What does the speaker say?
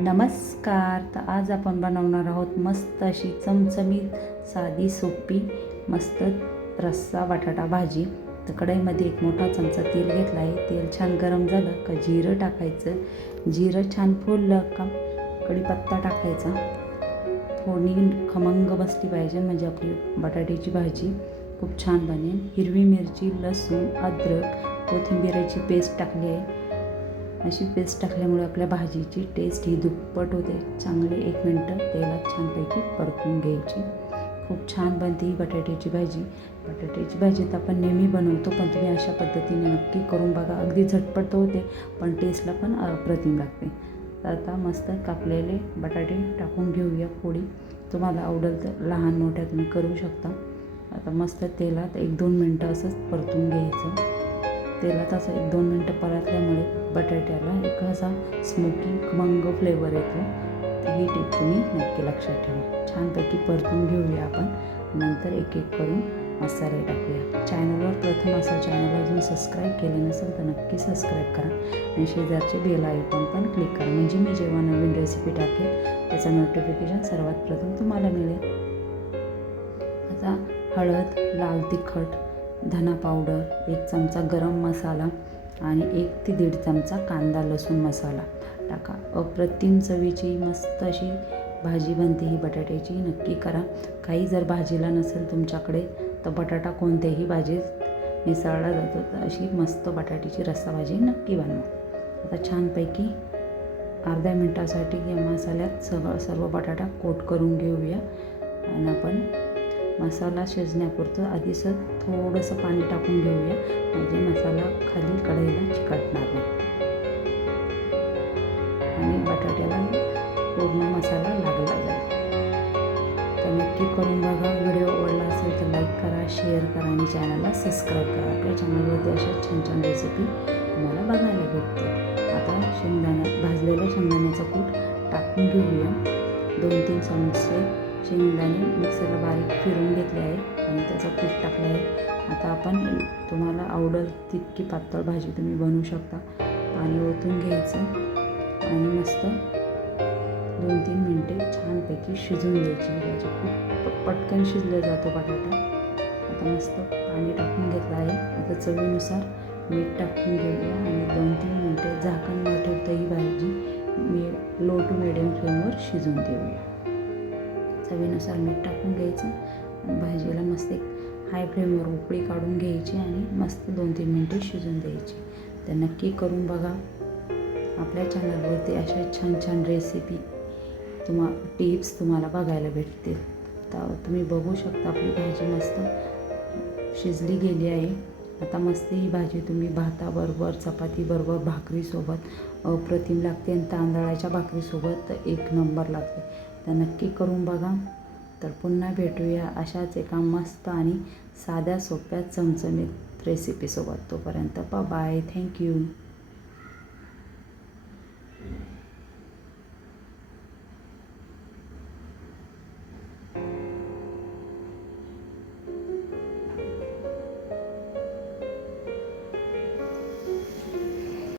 नमस्कार तर आज आपण बनवणार आहोत मस्त अशी चमचमीत साधी सोपी मस्त रस्सा बटाटा भाजी. तर कढईमध्ये एक मोठा चमचा तेल घेतला आहे. तेल छान गरम झालं का जिरं टाकायचं. जिरं छान फुललं का कढीपत्ता टाकायचा. फोडणी खमंग बसली पाहिजे म्हणजे आपली बटाट्याची भाजी खूप छान बनेल. हिरवी मिरची लसूण अद्रक कोथिंबिराची पेस्ट टाकली आहे. अशी पेस्ट टाकल्यामुळे आपल्या भाजीची टेस्ट ही दुप्पट होते. चांगले एक मिनटं तेलात छानपैकी परतून घ्यायची. खूप छान बनते ही बटाट्याची भाजी. बटाट्याची भाजी तर आपण नेहमी बनवतो पण तुम्ही अशा पद्धतीने नक्की करून बघा. अगदी झटपट तर होते पण टेस्टला पण अप्रतिम लागते. तर आता मस्त कापलेले बटाटे टाकून घेऊया फोडी. तुम्हाला आवडेल तर लहान मोठ्या तुम्ही करू शकता. आता मस्त तेलात एक दोन मिनटं असंच परतून घ्यायचं. तेलात असं एक दोन मिनटं परतल्यामुळे बटाट्याला एक असा स्मोकी मंग फ्लेवर येतो. ही टीप तुम्ही नक्की लक्षात ठेवा. छानपैकी परतून घेऊया आपण. नंतर एक एक करून मसाले टाकूया. चॅनलवर प्रथम असा चॅनल अजून सबस्क्राईब केले नसेल तर नक्की सबस्क्राईब करा. आणि शेजारचे बेल आयकॉन पण क्लिक करा. म्हणजे मी जेव्हा नवीन रेसिपी टाकेल त्याचं नोटिफिकेशन सर्वात प्रथम तुम्हाला मिळेल. आता हळद लाल तिखट धना पावडर एक चमचा गरम मसाला आणि एक ते दीड चमचा कांदा लसूण मसाला टाका. अप्रतिम चवीची मस्त अशी भाजी बनते ही बटाट्याची. नक्की करा. काही जर भाजीला नसेल तुमच्याकडे तर बटाटा कोणत्याही भाजीत मिसळला जातो. तर अशी मस्त बटाट्याची रस्सा भाजी नक्की बनवा. आता छानपैकी अर्ध्या मिनटासाठी या मसाल्यात सगळं सर्व बटाटा कोट करून घेऊया. आणि आपण मसाला शिजण्यापुरतं आधीच थोडंसं पाणी टाकून घेऊया. म्हणजे मसाला खाली कढईला चिकटणार नाही. आणि बटाट्याला पूर्ण मसाला लागला जाईल. तर नक्की करून बघा. व्हिडिओ आवडला असेल तर लाईक करा शेअर करा आणि चॅनलला सबस्क्राईब करा. आपल्या चॅनलवरती अशा छान छान रेसिपी तुम्हाला बघायला भेटते आता शेंगदाण्या भाजलेल्या शेंगदाण्याचा कूट टाकून घेऊया. दोन तीन चमचे शेंगदाणे मिक्सरला बारीक फिरून घेतले आहे आणि त्याचा कूट टाकला आहे. आता आपण तुम्हाला आवडेल तितकी पातळ भाजी तुम्ही बनवू शकता. पाणी ओतून घ्यायचं आणि मस्त दोन तीन मिनटे छानपैकी शिजून द्यायची भाजी. खूप पटकन शिजलं जातो बटाटा. आता मस्त पाणी टाकून घेतलं आहे. आता चवीनुसार मीठ टाकून घेऊया आणि दोन तीन मिनटे झाकण न ठेवता ही भाजी मी लो टू मिडियम फ्लेमवर शिजून देऊया. चवीनुसार मीठ टाकून घ्यायचं. भाजीला मस्त एक हाय फ्लेमवर उकळी काढून घ्यायची आणि मस्त दोन तीन मिनटे शिजून द्यायची. तर नक्की करून बघा. आपल्या चॅनलवरती अशा छान छान रेसिपी तुम्हा टिप्स तुम्हाला बघायला भेटतील. तर तुम्ही बघू शकता आपली भाजी मस्त शिजली गेली आहे. आता मस्त ही भाजी तुम्ही भाताबरोबर चपातीबरोबर भाकरीसोबत अप्रतिम लागते आणि तांदळाच्या भाकरीसोबत एक नंबर लागते. तर नक्की करून बघा. तर पुन्हा भेटूया अशाच एका मस्त आणि साध्या सोप्या चमचमीत रेसिपीसोबत तोपर्यंत बाय थँक्यू